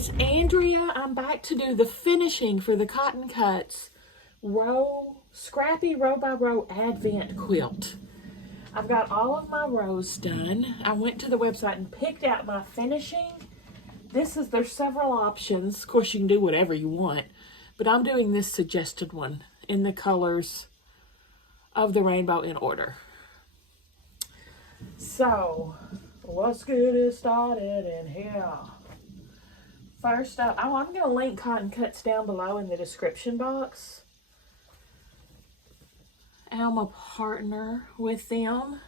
it's Andrea. I'm back to do the finishing for the Cotton Cuts Scrappy Row by Row Advent quilt. I've got all of my rows done. I went to the website and picked out my finishing. There's several options. Of course, you can do whatever you want, but I'm doing this suggested one in the colors of the rainbow in order. So, let's get it started in here. First up, I'm going to link Cotton Cuts down below in the description box. I'm a partner with them,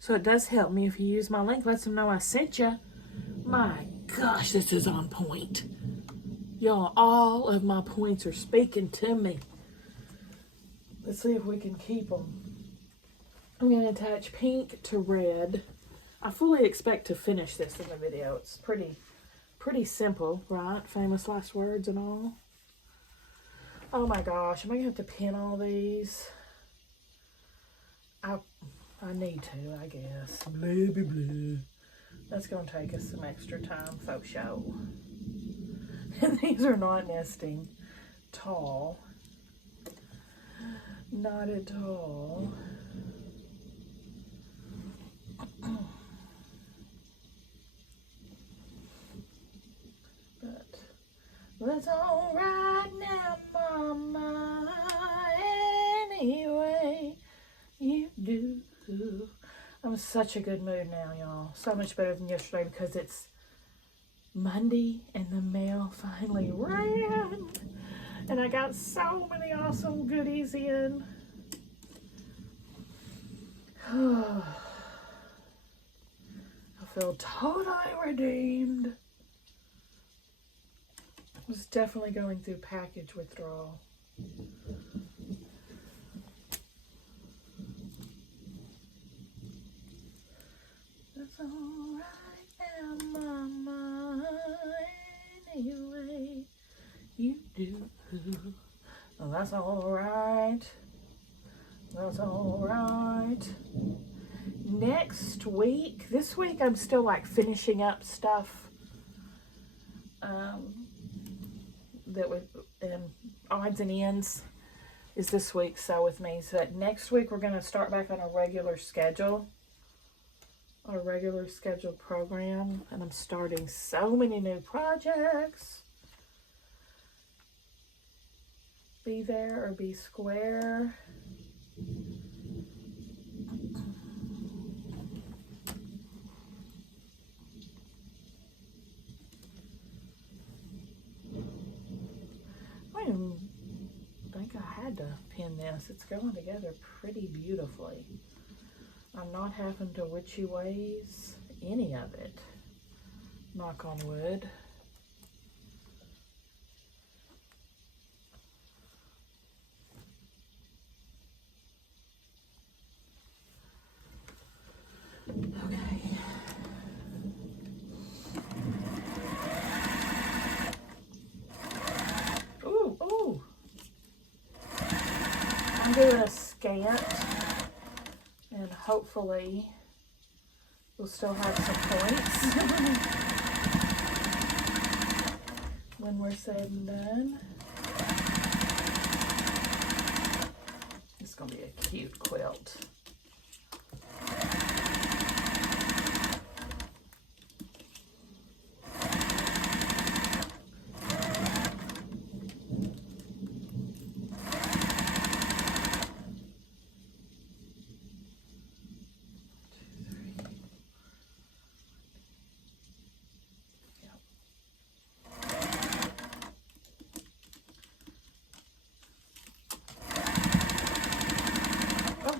so it does help me if you use my link. Lets them know I sent you. My gosh, this is on point. Y'all, all of my points are speaking to me. Let's see if we can keep them. I'm going to attach pink to red. I fully expect to finish this in the video. It's pretty simple, right? Famous last words and all. Oh my gosh, am I going to have to pin all these? I need to, I guess. Blah, blah, blah. That's going to take us some extra time, faux show. And these are not nesting tall. Not at all. But that's all right now, Mama. Anyway, you do. I'm in such a good mood now, y'all. So much better than yesterday because it's Monday and the mail finally ran. And I got so many awesome goodies in. I feel totally redeemed. I was definitely going through package withdrawal. That's all right now, Mama. Anyway, you do. Well, that's all right. That's all right. Next week, this week I'm still like finishing up stuff that would, odds and ends is this week. So with me, so that next week we're going to start back on a regular schedule. Our regular scheduled program, and I'm starting so many new projects. Be there or be square. I don't think I had to pin this. It's going together pretty beautifully. I'm not having to witchy ways any of it. Knock on wood. Okay. Ooh. I'm doing a scant. And hopefully we'll still have some points when we're said and done. It's going to be a cute quilt.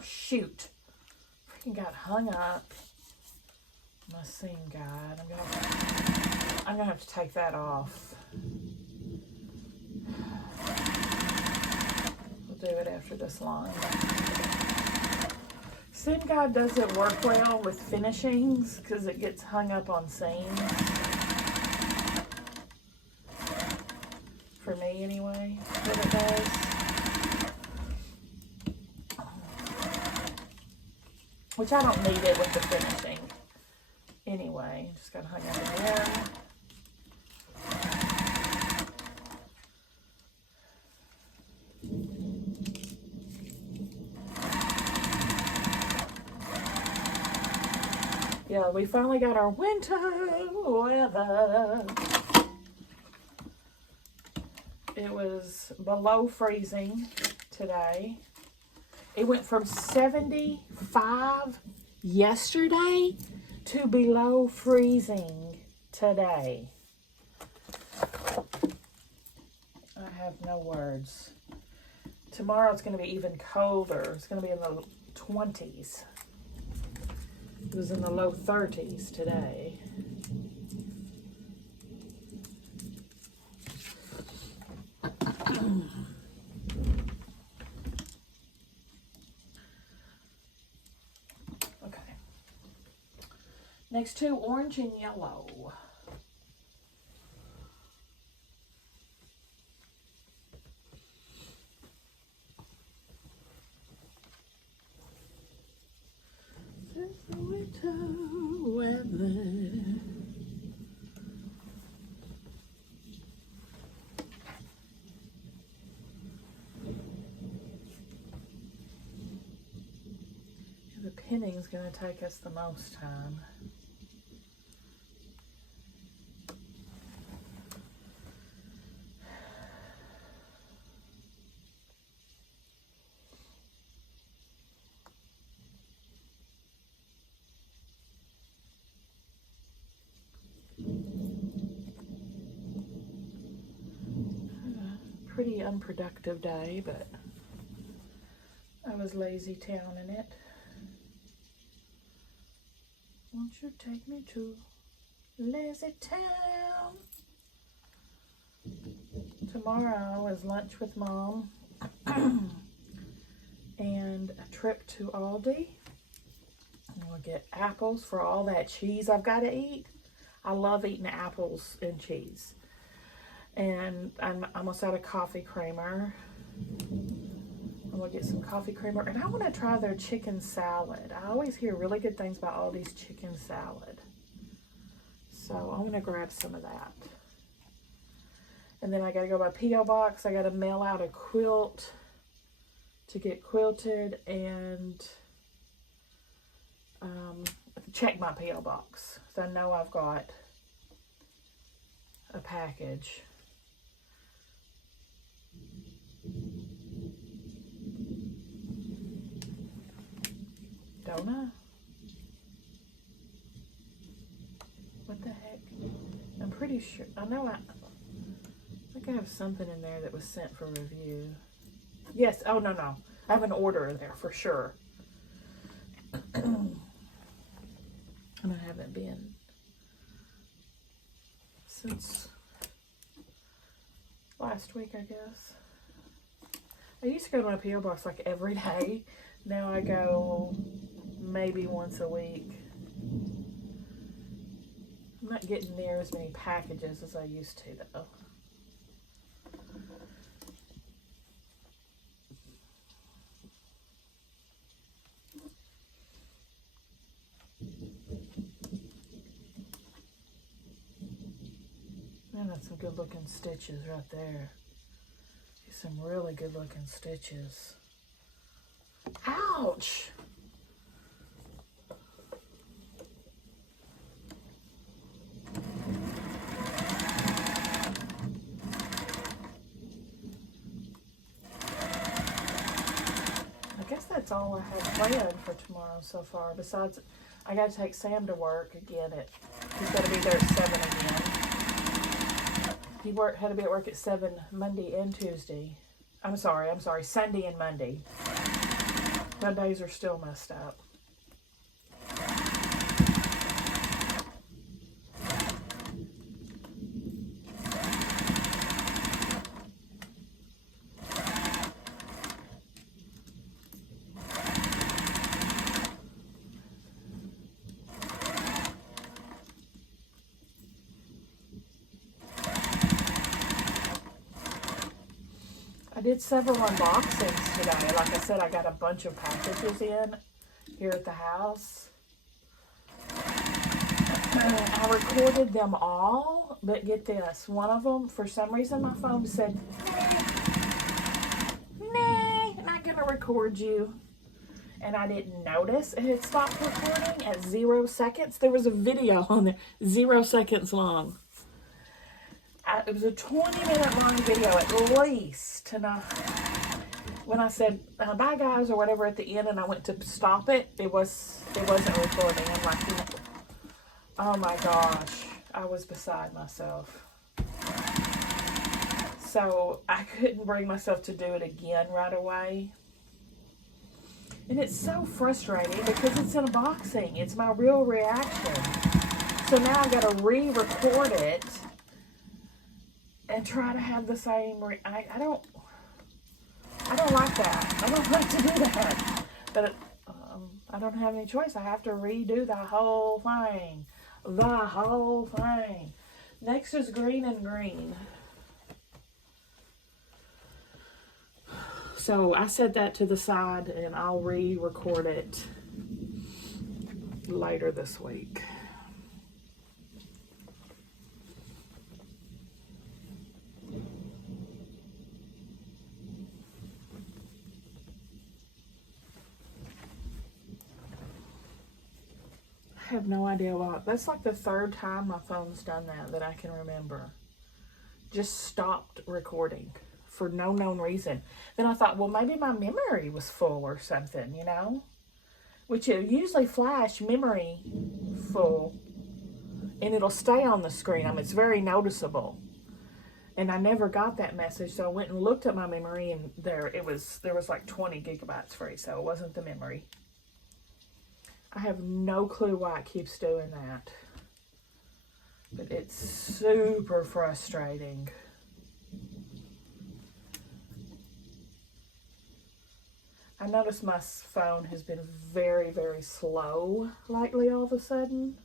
Shoot, freaking got hung up. My seam guide. I'm gonna have to take that off. We'll do it after this line. Seam guide doesn't work well with finishings because it gets hung up on seams. For me anyway, what it does. Which I don't need it with the finishing. Anyway, just got hung up in there. Yeah, we finally got our winter weather. It was below freezing today. It went from 75 yesterday to below freezing today. I have no words. Tomorrow it's going to be even colder. It's going to be in the 20s. It was in the low 30s today. Okay. Next two, orange and yellow. It's the winter weather. The pinning is going to take us the most time. Pretty unproductive day, but I was lazy towning it. Won't you take me to lazy town? Tomorrow is lunch with Mom and a trip to Aldi. And we'll get apples for all that cheese I've got to eat. I love eating apples and cheese. And I'm almost out of coffee creamer. I'm gonna get some coffee creamer, and I want to try their chicken salad. I always hear really good things about Aldi's chicken salad, so I'm gonna grab some of that. And then I gotta go by P.O. Box. I gotta mail out a quilt to get quilted, and check my P.O. Box, so I know I've got a package. Don't I? What the heck? I'm pretty sure. I know I think I have something in there that was sent for review. Yes. Oh, no. I have an order in there for sure. And I haven't been since last week, I guess. I used to go to my P.O. Box like every day. Now I go maybe once a week. I'm not getting near as many packages as I used to, though. Man, that's some good looking stitches right there. Some really good looking stitches. Ouch! I guess that's all I have planned for tomorrow so far. Besides, I got to take Sam to work again. He's got to be there at 7 again. He had to be at work at 7 Monday and Tuesday. I'm sorry, Sunday and Monday. My days are still messed up. I did several unboxings today. Like I said, I got a bunch of packages in here at the house. I recorded them all, but get this. One of them, for some reason, my phone said, nah, not going to record you. and I didn't notice it had stopped recording at 0 seconds. There was a video on there, 0 seconds long. It was a 20-minute long video at least. And when I said, bye guys, or whatever at the end, and I went to stop it, it wasn't recording. I'm like, oh my gosh, I was beside myself. So I couldn't bring myself to do it again right away. And it's so frustrating because it's unboxing. It's my real reaction. So now I've got to re-record it and try to have the same. I don't like that. I don't like to do that. But I don't have any choice. I have to redo the whole thing. The whole thing. Next is green and green. So I set that to the side and I'll re-record it later this week. I have no idea why. That's like the third time my phone's done that I can remember. Just stopped recording for no known reason. Then I thought, well, maybe my memory was full or something, you know? Which it usually flash memory full and it'll stay on the screen. It's very noticeable. And I never got that message, so I went and looked at my memory and there was like 20 gigabytes free, so it wasn't the memory. I have no clue why it keeps doing that. But it's super frustrating. I noticed my phone has been very, very slow lately all of a sudden.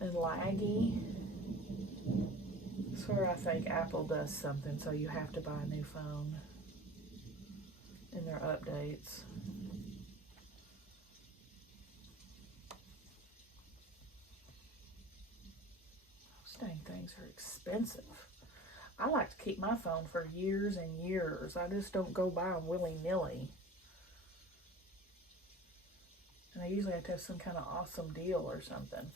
And laggy. That's where I think Apple does something, so you have to buy a new phone in their updates. Those dang things are expensive. I like to keep my phone for years and years. I just don't go buy them willy-nilly. And I usually have to have some kind of awesome deal or something.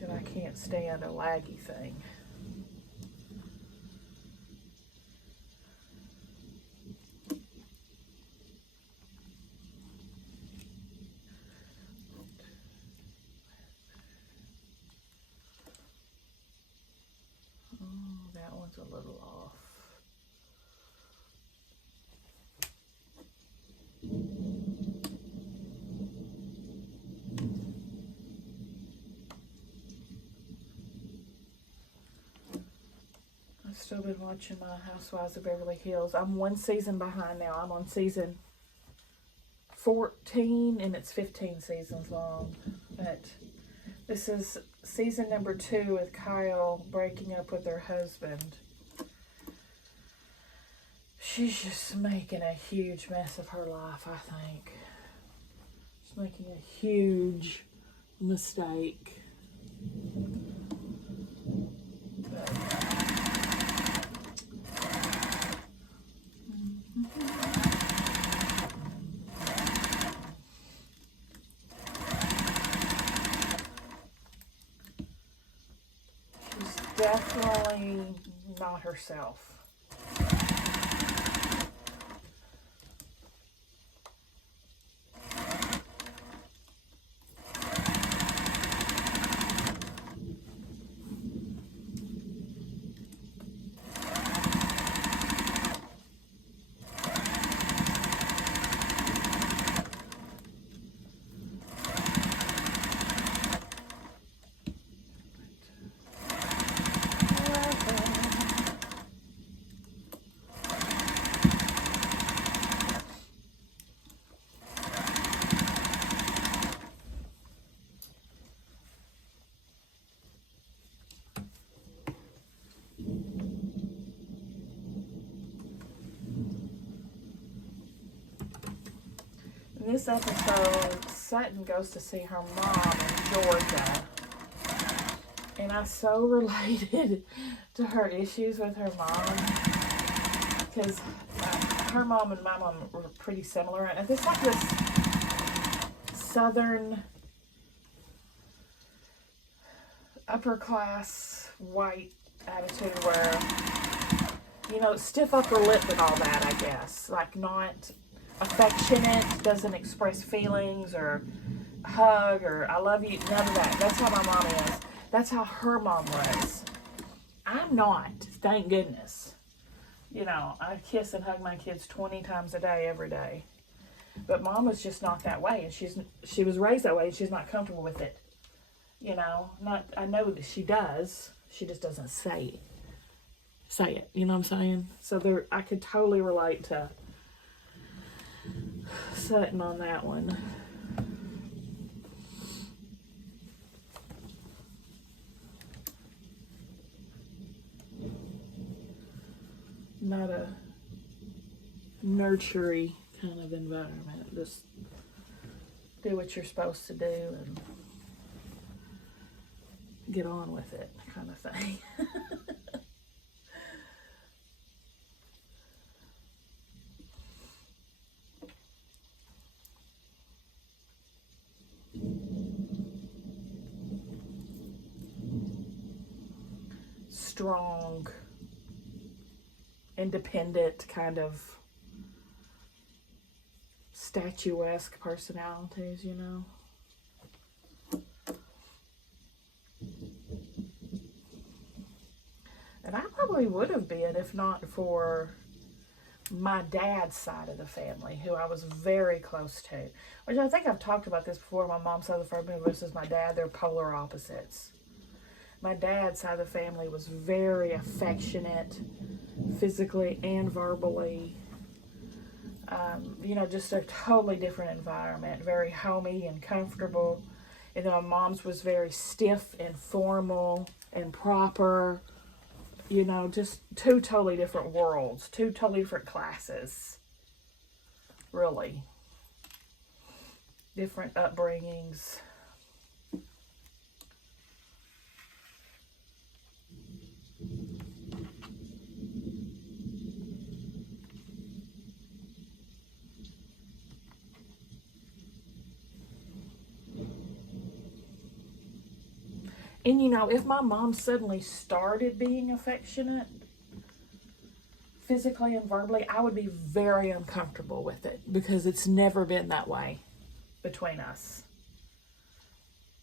And I can't stand a laggy thing. That one's a little off. I've still been watching my Housewives of Beverly Hills. I'm one season behind now. I'm on season 14 and it's 15 seasons long. But this is season number 2 with Kyle breaking up with her husband. She's just making a huge mess of her life, I think. She's making a huge mistake. Definitely not herself. this episode, Sutton goes to see her mom in Georgia. And I so related to her issues with her mom. Because her mom and my mom were pretty similar. And there's like this southern, upper class, white attitude where, you know, stiff upper lip and all that, I guess. Like not affectionate, doesn't express feelings or hug or I love you, none of that. That's how my mom is. That's how her mom was. I'm not, thank goodness. You know, I kiss and hug my kids 20 times a day, every day. But mom was just not that way, and she was raised that way, and she's not comfortable with it. You know, I know that she does. She just doesn't say it. You know what I'm saying? So I could totally relate to Sutton on that one. Not a nurturing kind of environment. Just do what you're supposed to do and get on with it kind of thing. Strong, independent, kind of statuesque personalities, you know. And I probably would have been if not for my dad's side of the family, who I was very close to. Which I think I've talked about this before. My mom's side of the family versus my dad, they're polar opposites. My dad's side of the family was very affectionate, physically and verbally. You know, just a totally different environment, very homey and comfortable. And then my mom's was very stiff and formal and proper. You know, just two totally different worlds, two totally different classes. Really. Different upbringings. And, you know, if my mom suddenly started being affectionate, physically and verbally, I would be very uncomfortable with it because it's never been that way between us.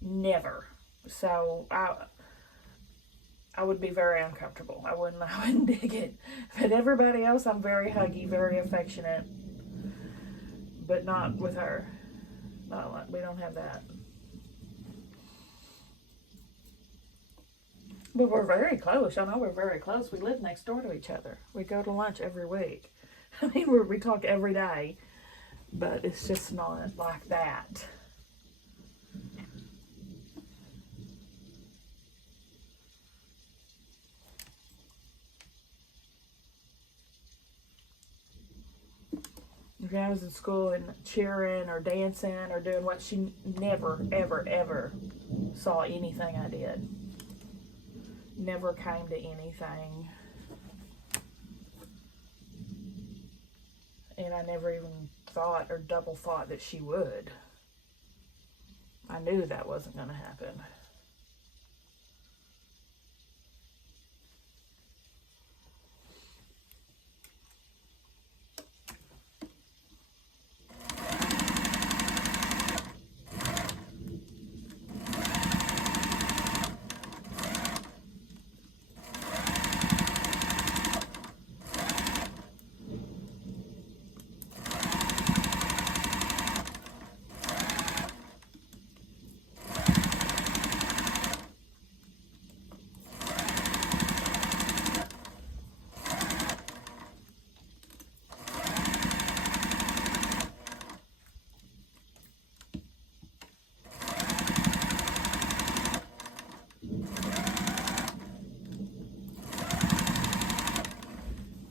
Never. So, I would be very uncomfortable. I wouldn't dig it. But everybody else, I'm very huggy, very affectionate. But not with her. We don't have that. But we're very close. I know we're very close. We live next door to each other. We go to lunch every week. I mean, we talk every day. But it's just not like that. If I was in school and cheering or dancing or doing what, she never, ever, ever saw anything I did. Never came to anything. And I never even thought or double thought that she would. I knew that wasn't going to happen.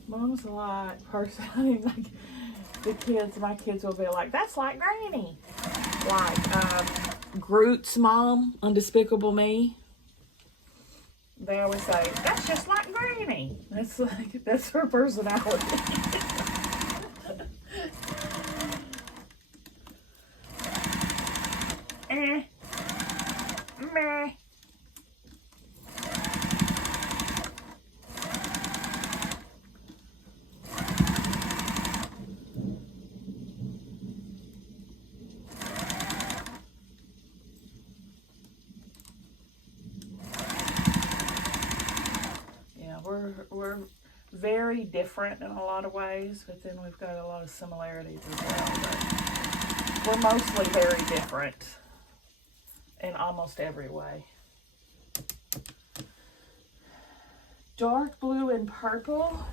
Mom's a lot person. I mean, like, my kids will be like, that's like Granny. Like Groot's mom on Despicable Me. They always say, that's just like Granny. That's her personality. Meh. We're very different in a lot of ways, but then we've got a lot of similarities as well. But we're mostly very different in almost every way. Dark blue and purple.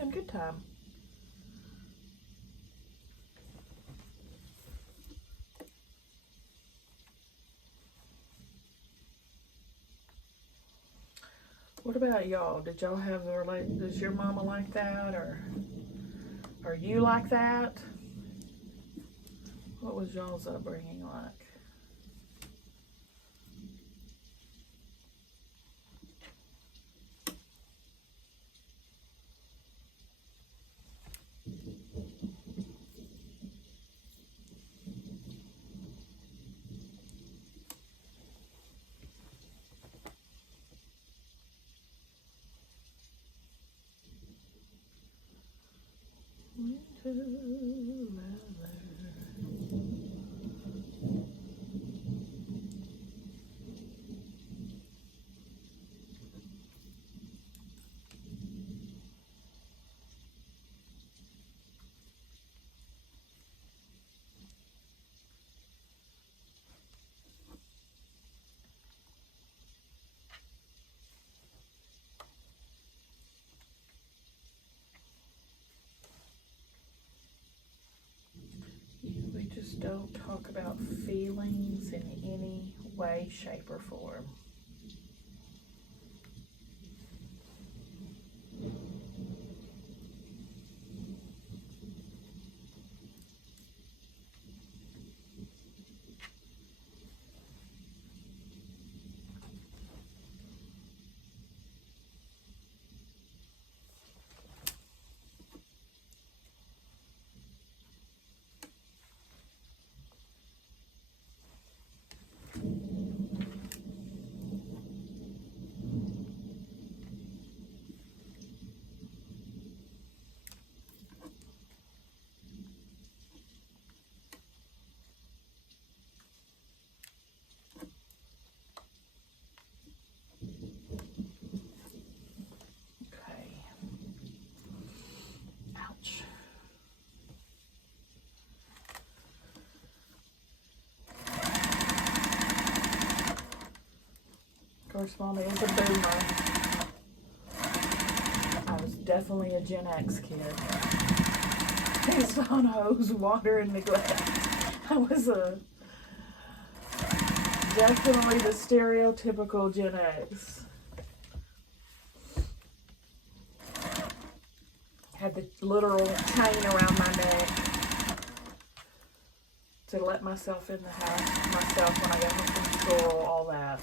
A good time. What about y'all? Did y'all have does your mama like that, or are you like that? What was y'all's upbringing like? Don't talk about feelings in any way, shape, or form. Of course, Mommy was a boomer. I was definitely a Gen X kid. Based on hose, water, and neglect. I was definitely the stereotypical Gen X. Had the literal chain around my neck to let myself in the house myself when I got home from school, all that.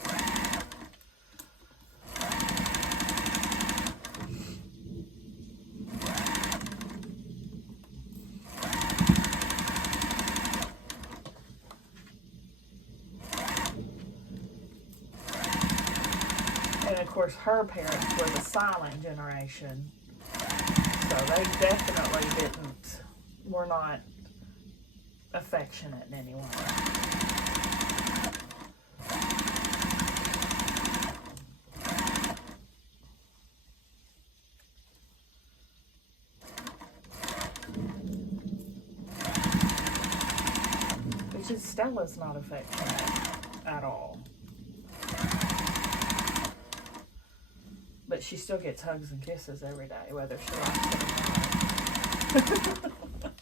And of course, her parents were the silent generation. So they definitely were not affectionate in any way. Which is Stella's not affectionate at all. But she still gets hugs and kisses every day, whether she likes it or not.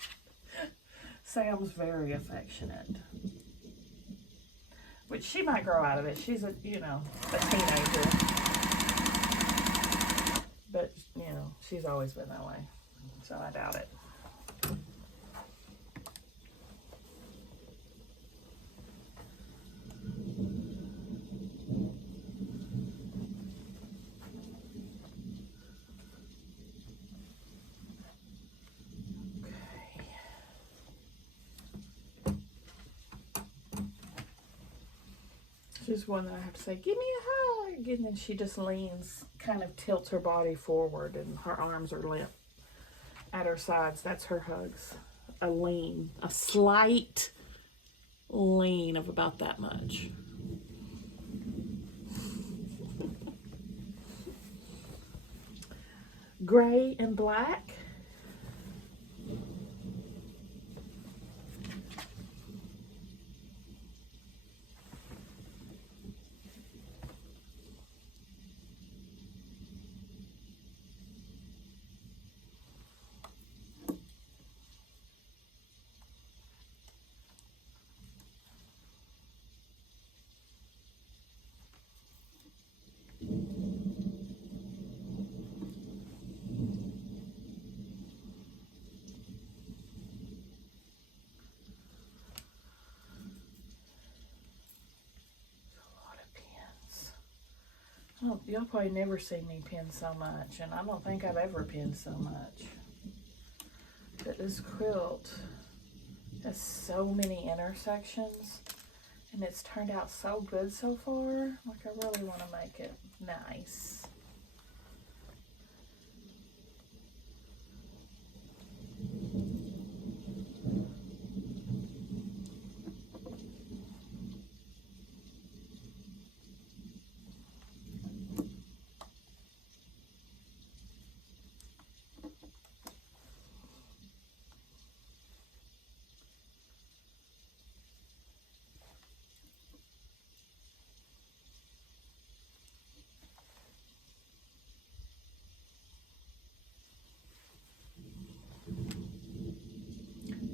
Sam's very affectionate. Which she might grow out of it. She's a teenager. But, she's always been that way. So I doubt it. She's one that I have to say, give me a hug. And then she just leans, kind of tilts her body forward, and her arms are limp at her sides. That's her hugs. A slight lean of about that much. Gray and black. Oh, y'all probably never see me pin so much, and I don't think I've ever pinned so much. But this quilt has so many intersections, and it's turned out so good so far. Like, I really want to make it nice.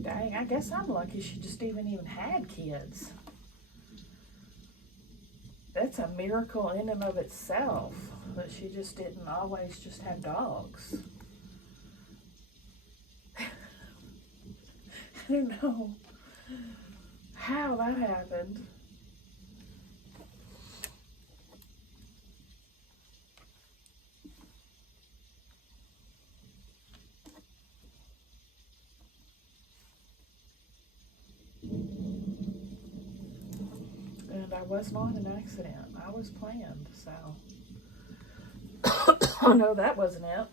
Dang, I guess I'm lucky she just even had kids. That's a miracle in and of itself, that she just didn't always just have dogs. I don't know how that happened. And I was not an accident. I was planned, so I know that wasn't it.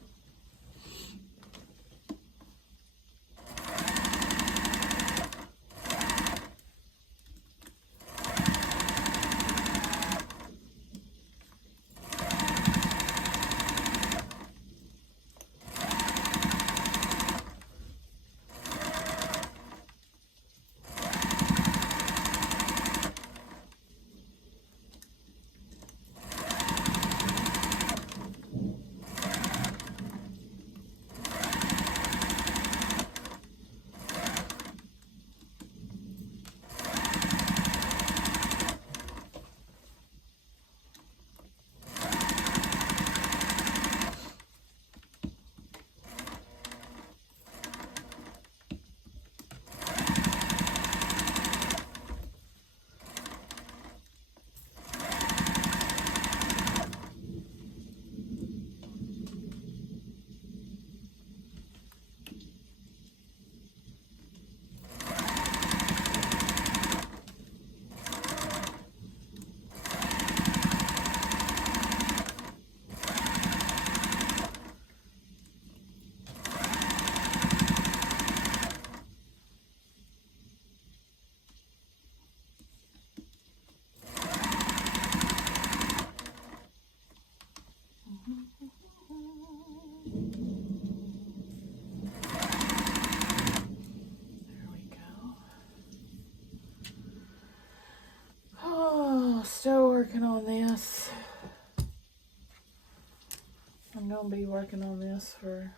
gonna be working on this for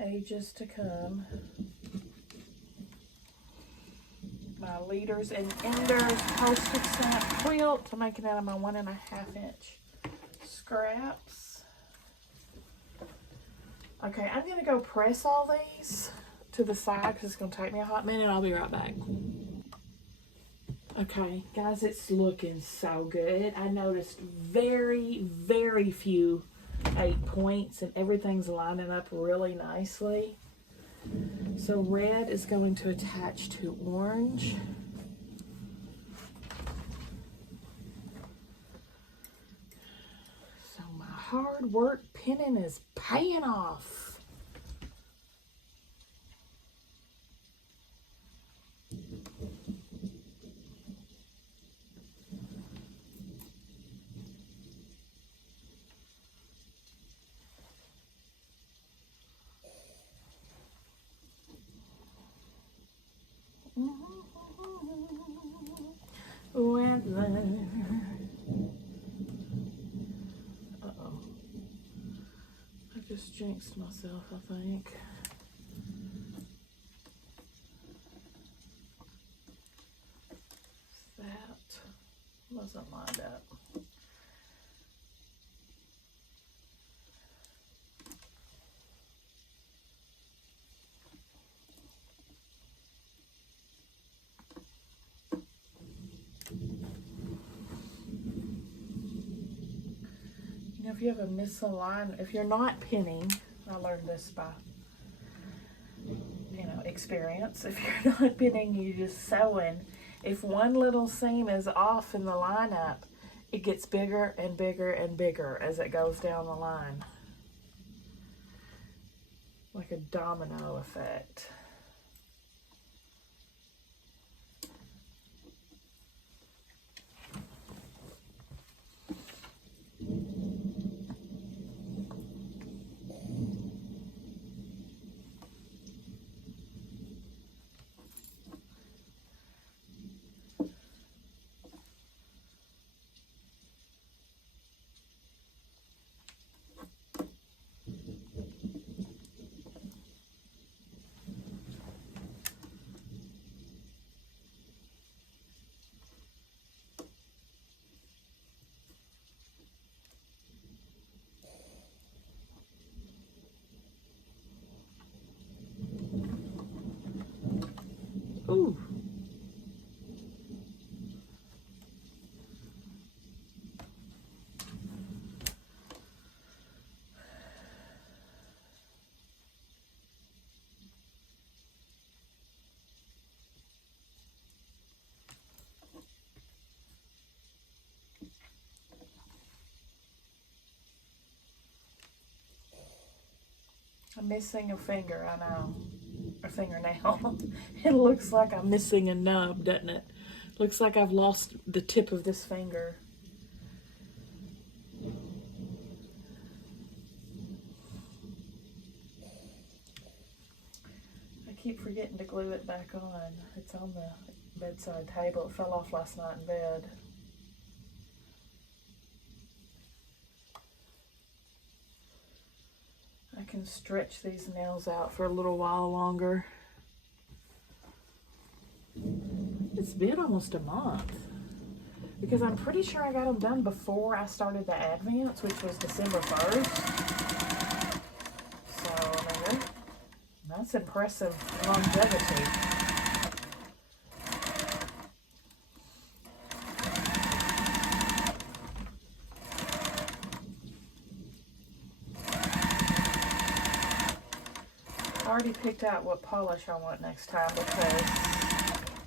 ages to come. My leaders and enders postage stamp quilt to make it out of my 1.5 inch scraps. Okay, I'm gonna go press all these to the side because it's gonna take me a hot minute. I'll be right back. Okay, guys, it's looking so good. I noticed very, very few 8 points and everything's lining up really nicely. So red is going to attach to orange. So my hard work pinning is paying off. Weather. Uh-oh. I just jinxed myself, I think. That wasn't lined up. If you have a misalignment, if you're not pinning, I learned this by, experience. If you're not pinning, you just sewing. If one little seam is off in the lineup, it gets bigger and bigger and bigger as it goes down the line. Like a domino effect. Ooh. I'm missing a finger, I know. A fingernail. It looks like I'm missing a nub, doesn't it? Looks like I've lost the tip of this finger. I keep forgetting to glue it back on. It's on the bedside table. It fell off last night in bed. I can stretch these nails out for a little while longer. It's been almost a month because I'm pretty sure I got them done before I started the Advents, which was December 1st. So, I mean, that's impressive longevity. I already picked out what polish I want next time because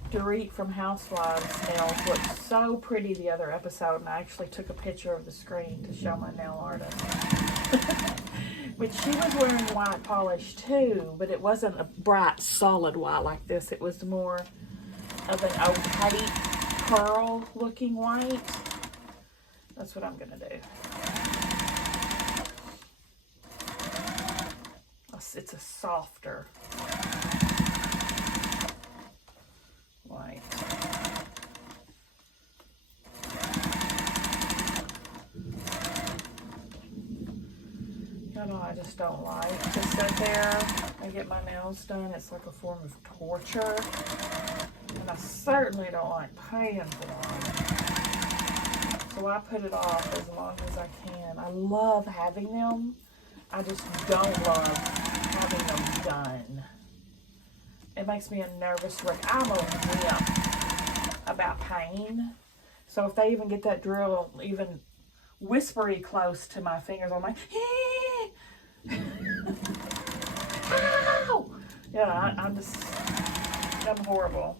Dorit from Housewives nails looked so pretty the other episode, and I actually took a picture of the screen to show my nail artist. But she was wearing white polish too, but it wasn't a bright solid white like this. It was more of an opaque pearl looking white. That's what I'm gonna do. It's a softer white. I know, I just don't like to sit there and get my nails done. It's like a form of torture. And I certainly don't like paying for them. So I put it off as long as I can. I love having them. I just don't love having them done. It makes me a nervous wreck. I'm a wimp about pain. So if they even get that drill even whispery close to my fingers, I'm like, ow! Yeah, I'm horrible.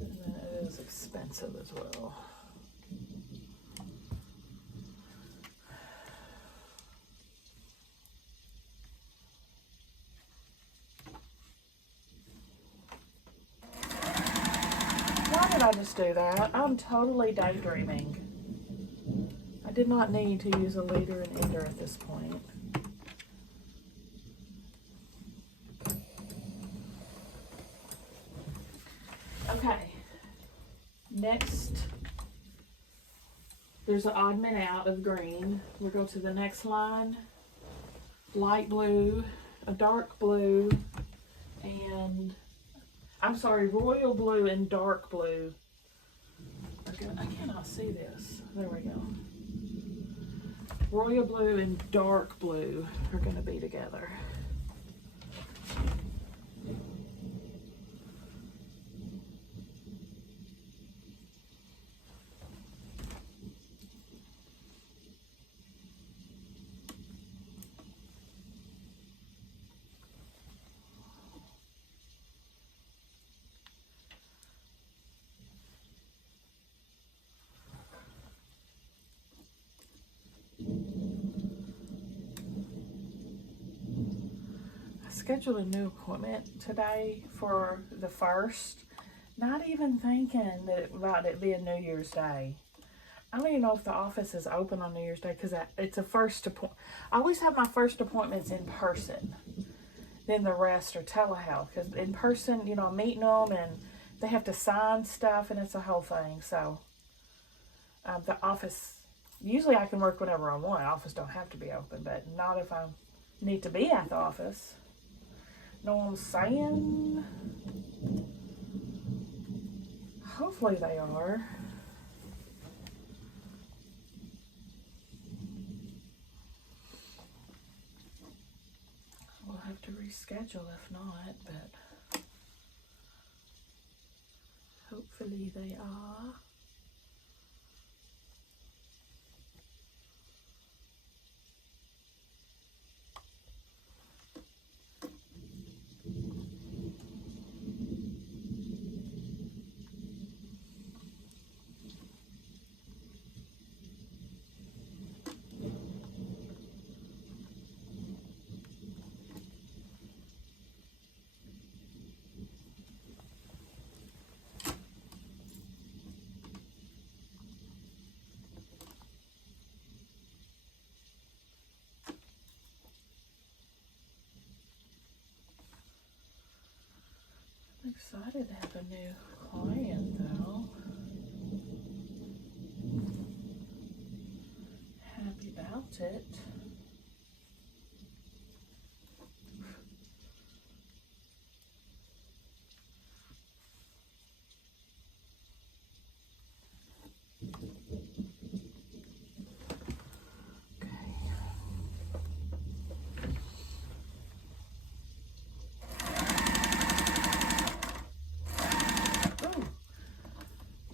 And then it is expensive as well. Why did I just do that? I'm totally daydreaming. I did not need to use a leader and ender at this point. Okay. Next, there's an odd man out of green. We'll go to the next line. Light blue, a dark blue, and I'm sorry, royal blue and dark blue. I cannot see this. There we go. Royal blue and dark blue are going to be together. Scheduled a new appointment today for the 1st, not even thinking about it being New Year's Day. I don't even know if the office is open on New Year's Day because it's a first appointment. I always have my first appointments in person, then the rest are telehealth, because in person, you know, I'm meeting them and they have to sign stuff and it's a whole thing. So the office, usually I can work whenever I want. Office don't have to be open, but not if I need to be at the office. Know what I'm saying? Hopefully they are. We'll have to reschedule if not, but hopefully they are. I'm excited to have a new client though. Happy about it.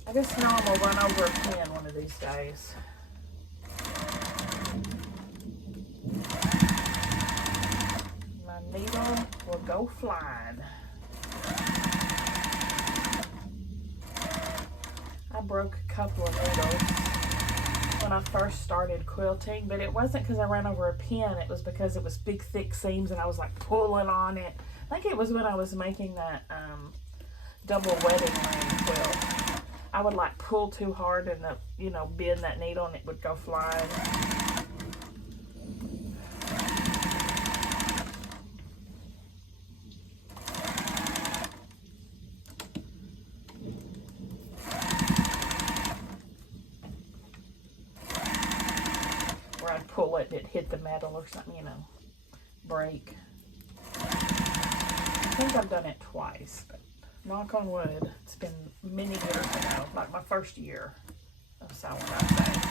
I guess now I'm going to run over a pen one of these days. My needle will go flying. I broke a couple of needles when I first started quilting, but it wasn't because I ran over a pen. It was because it was big, thick seams and I was like pulling on it. I think it was when I was making that double wedding ring quilt. I would like pull too hard and bend that needle and it would go flying. pull it and it hit the metal or something, you know, break. I think I've done it twice, but knock on wood, it's been many years ago, like my first year of sewing, I'd say.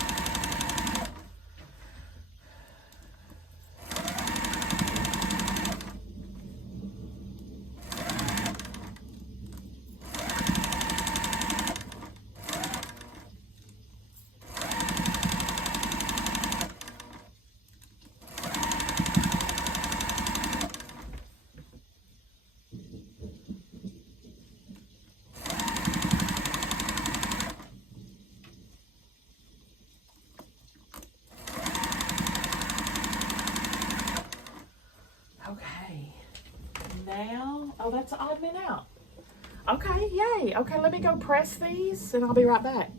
Okay, now, oh, that's the odd man out. Okay, yay. Okay, let me go press these and I'll be right back.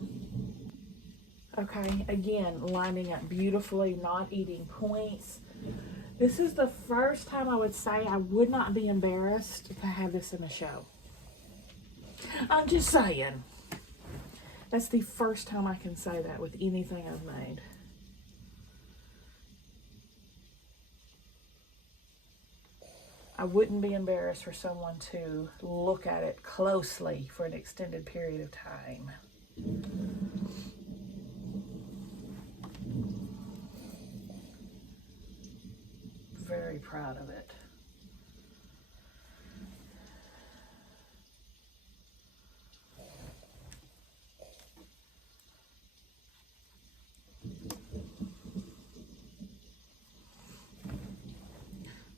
Okay, again, lining up beautifully, not eating points. This is the first time I would say I would not be embarrassed if I had this in a show. I'm just saying. That's the first time I can say that with anything I've made. I wouldn't be embarrassed for someone to look at it closely for an extended period of time. Very proud of it.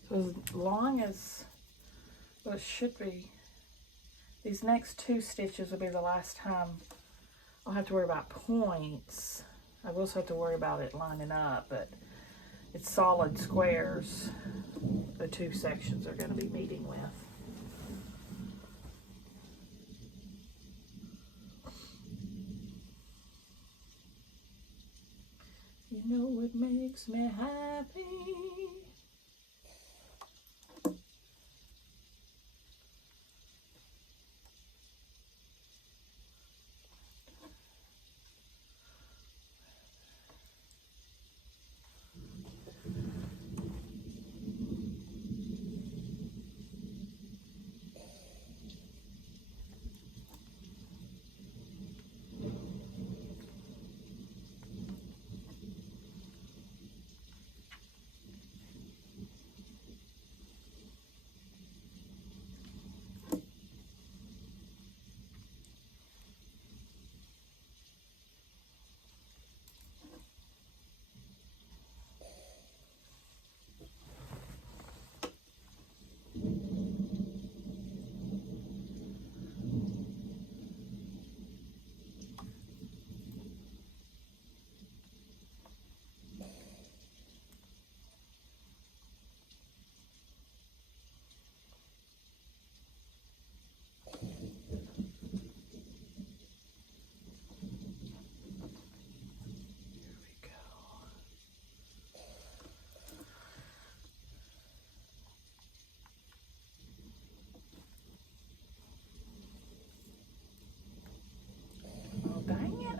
So as long as, well, it should be, these next 2 stitches will be the last time I'll have to worry about points. I will still have to worry about it lining up, but it's solid squares the 2 sections are going to be meeting with. You know what makes me happy?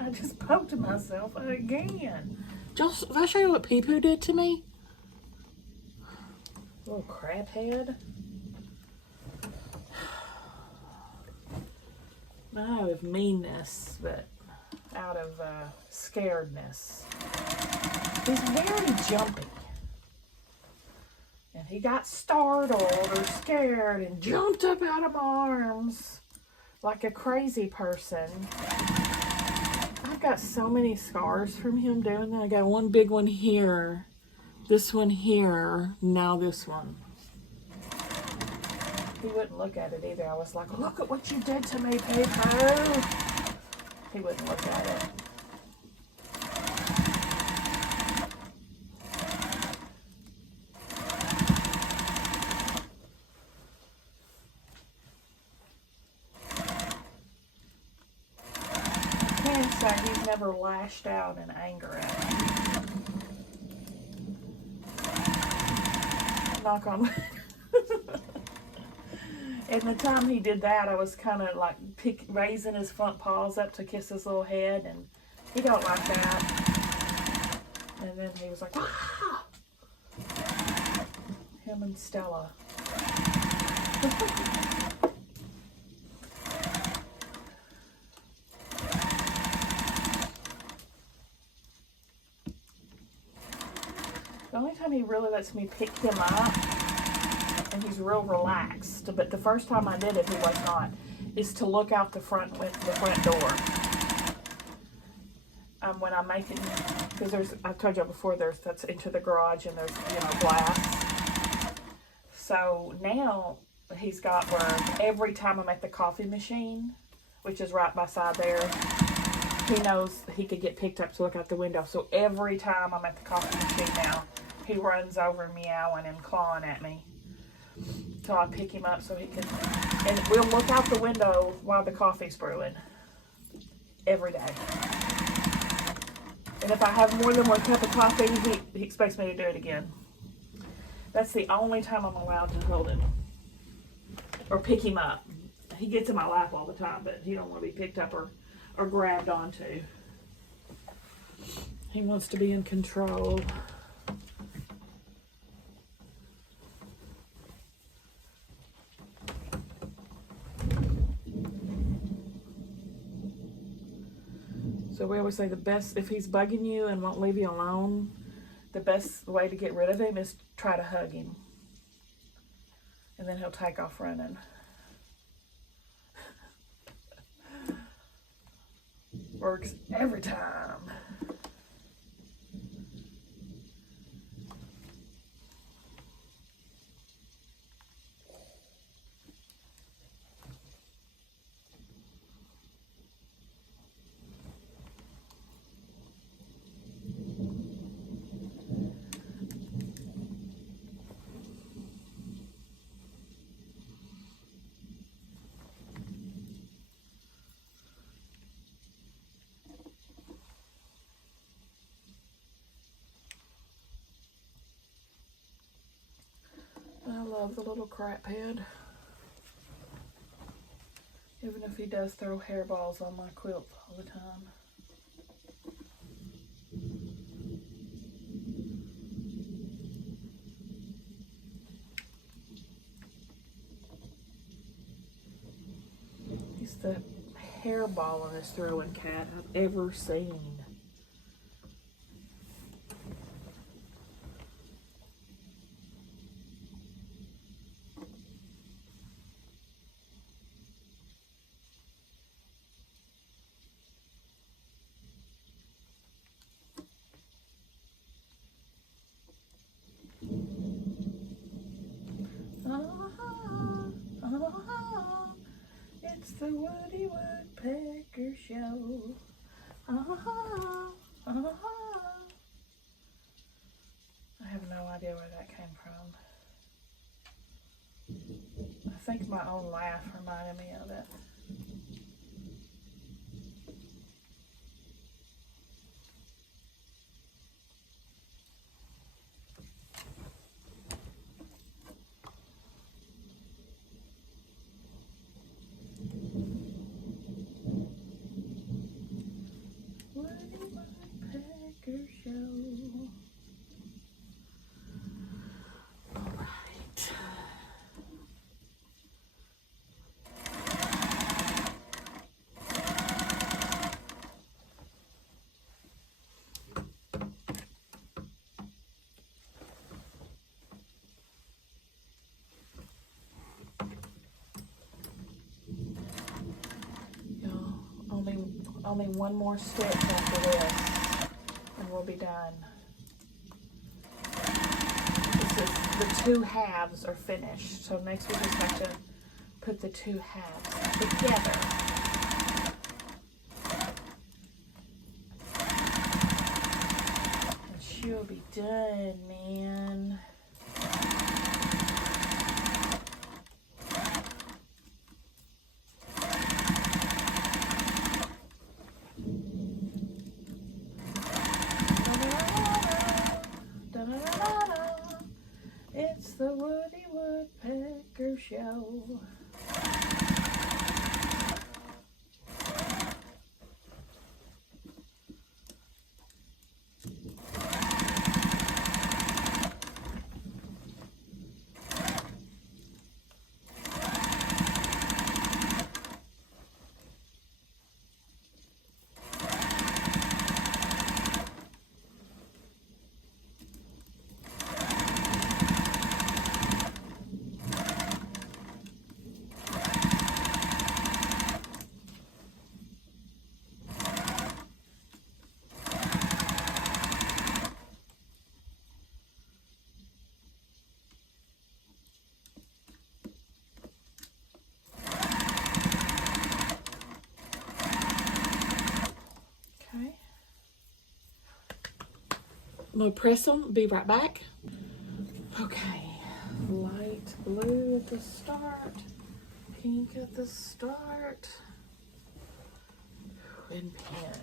I just poked myself again. Just, did I show you what Pee-Poo did to me? Little crap head. Not out of meanness, but out of scaredness. He's very jumpy. And he got startled or scared and jumped up out of my arms like a crazy person. I've got so many scars from him doing that. I got one big one here, this one here, now this one. He wouldn't look at it either. I was like, look at what you did to me, Pee-Poo. He wouldn't look at it. He's never lashed out in anger at me. Knock on wood. And the time he did that, I was kind of like raising his front paws up to kiss his little head, and he don't like that. And then he was like, ah! Him and Stella. The only time he really lets me pick him up, and he's real relaxed, but the first time I did it, he was not, is to look out the front door. When I'm making, because I've told you before, that's into the garage and there's, glass. So now he's got where every time I'm at the coffee machine, which is right beside there, he knows he could get picked up to look out the window. So every time I'm at the coffee machine now, he runs over meowing and clawing at me. So I pick him up so he can, and we'll look out the window while the coffee's brewing. Every day. And if I have more than one cup of coffee, he expects me to do it again. That's the only time I'm allowed to hold him. Or pick him up. He gets in my lap all the time, but he don't want to be picked up or grabbed onto. He wants to be in control. So we always say the best, if he's bugging you and won't leave you alone, the best way to get rid of him is to try to hug him. And then he'll take off running. Works every time. I love the little crap head. Even if he does throw hairballs on my quilt all the time. He's the hairballingest throwing cat I've ever seen. It's the Woody Woodpecker Show. I have no idea where that came from. I think my own laugh reminded me of it. Only one more stitch after this, and we'll be done. The two halves are finished, so next we just have to put the two halves together. And she'll be done, man. It's the Woody Woodpecker Show. gonna press them, be right back. Okay, light blue at the start, pink at the start, and pen.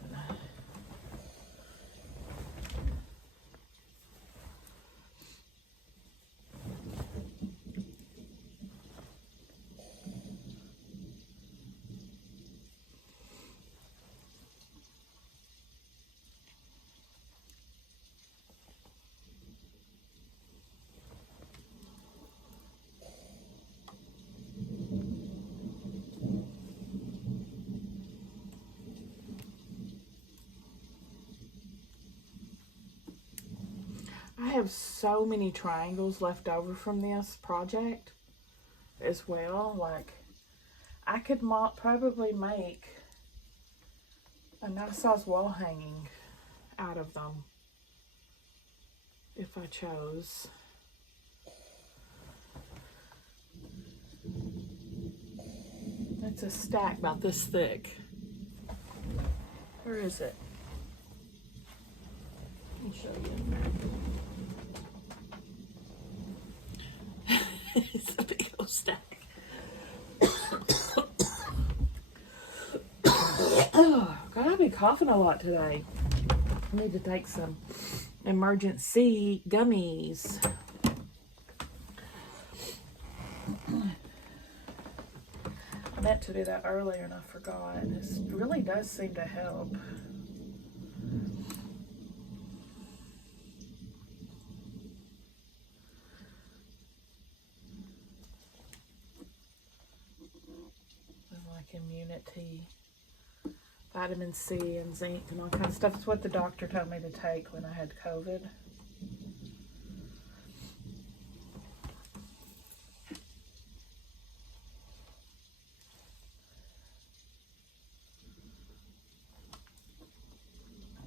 I have so many triangles left over from this project as well. Like, I could probably make a nice size wall hanging out of them if I chose. It's a stack about this thick. Where is it? Let me show you. It's a big old stack. Oh, God, I've been coughing a lot today. I need to take some emergency gummies. I meant to do that earlier and I forgot. This really does seem to help. Like immunity, vitamin C and zinc and all kinds of stuff. It's what the doctor told me to take when I had COVID.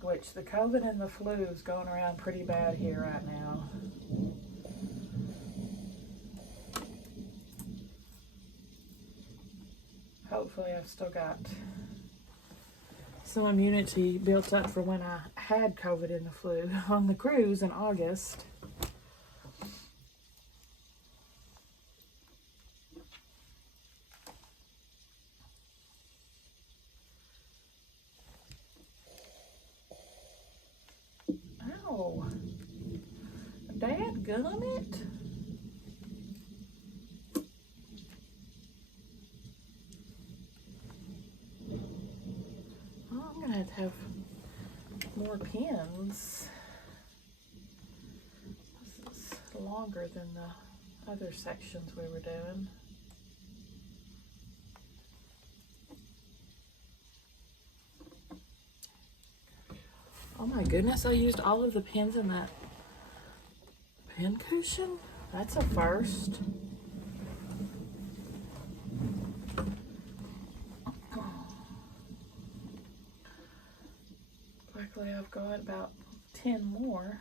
Which the COVID and the flu is going around pretty bad here right now. Hopefully I've still got some immunity built up for when I had COVID and the flu on the cruise in August. Ow. Dadgummit. I'm gonna have more pins. This is longer than the other sections we were doing. Oh my goodness, I used all of the pins in that pin cushion? That's a first. Luckily I've got about 10 more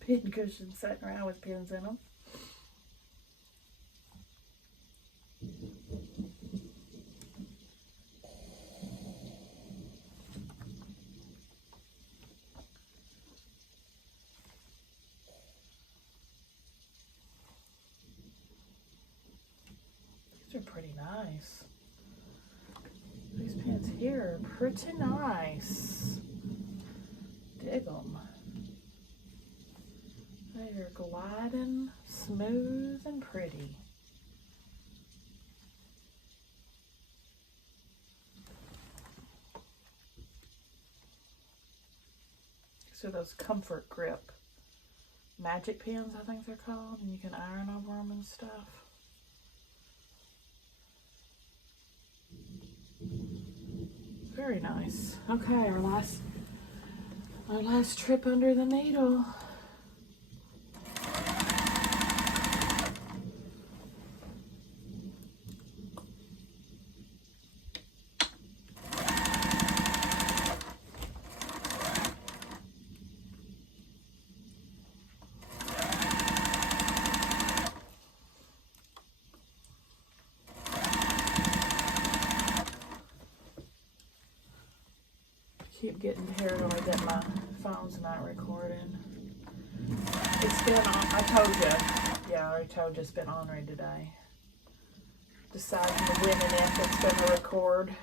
pin cushions sitting around with pins in them. These are pretty nice. These pins here are pretty nice. Dig them. They are gliding, smooth, and pretty. So those comfort grip magic pins, I think they're called, and you can iron over them and stuff. Very nice. Okay, our last trip under the needle. Keep getting paranoid that my phone's not recording. It's been on, I told you. Yeah, I already told you it's been ornery today. Deciding to win an if it's going to record.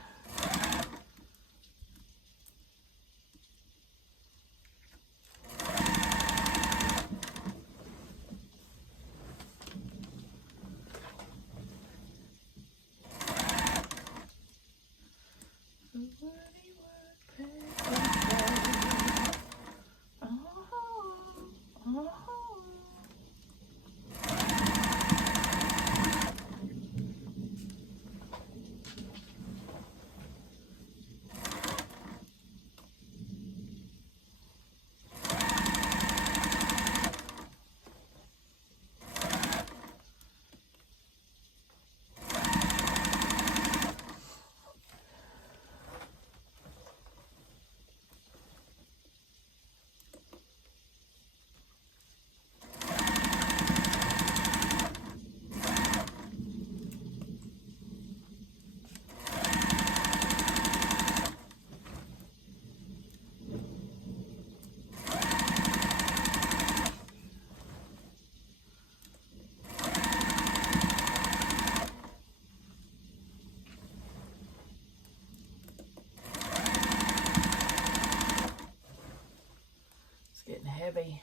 Getting heavy.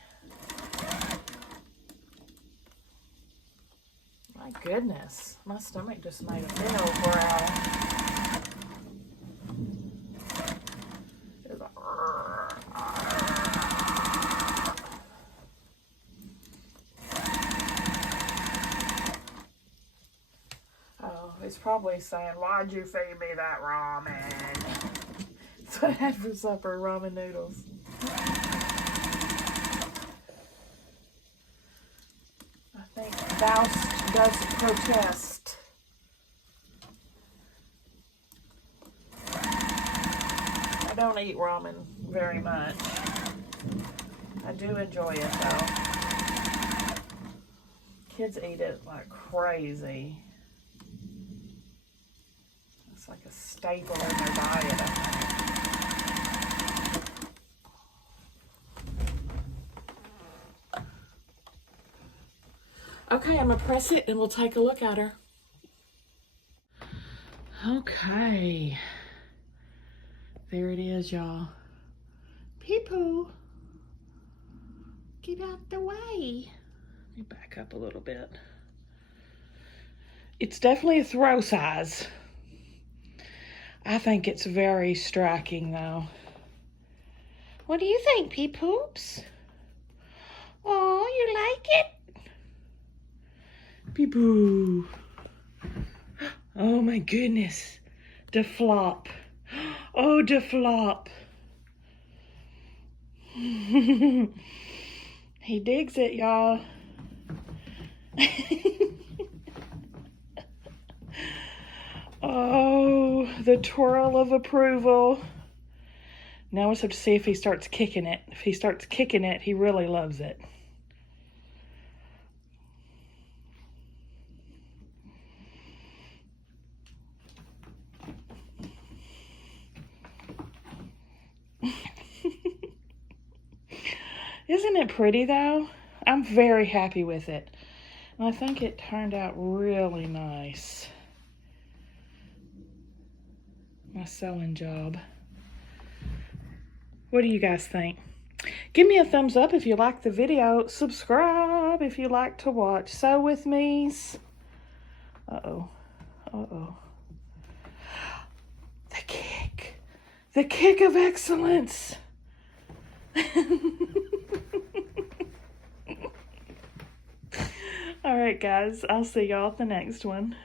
My goodness, my stomach just made a big old growl. It's like, oh, he's probably saying, "Why'd you feed me that ramen?" That's what I had for supper, ramen noodles. Faust does protest. I don't eat ramen very much. I do enjoy it though. Kids eat it like crazy. It's like a staple in their diet, I think. Okay, I'm gonna press it and we'll take a look at her. Okay. There it is, y'all. Pee-poo. Get out the way. Let me back up a little bit. It's definitely a throw size. I think it's very striking though. What do you think, Pee-poops? Oh, you like it? Pee-poo. Oh my goodness. Da flop. Oh, da flop. He digs it, y'all. Oh, the twirl of approval. Now we'll have to see if he starts kicking it. If he starts kicking it, he really loves it. Isn't it pretty though? I'm very happy with it. And I think it turned out really nice. My sewing job. What do you guys think? Give me a thumbs up if you like the video. Subscribe if you like to watch Sew With Me's. Uh-oh. Uh-oh. The kick. The kick of excellence. All right, guys. I'll see y'all at the next one.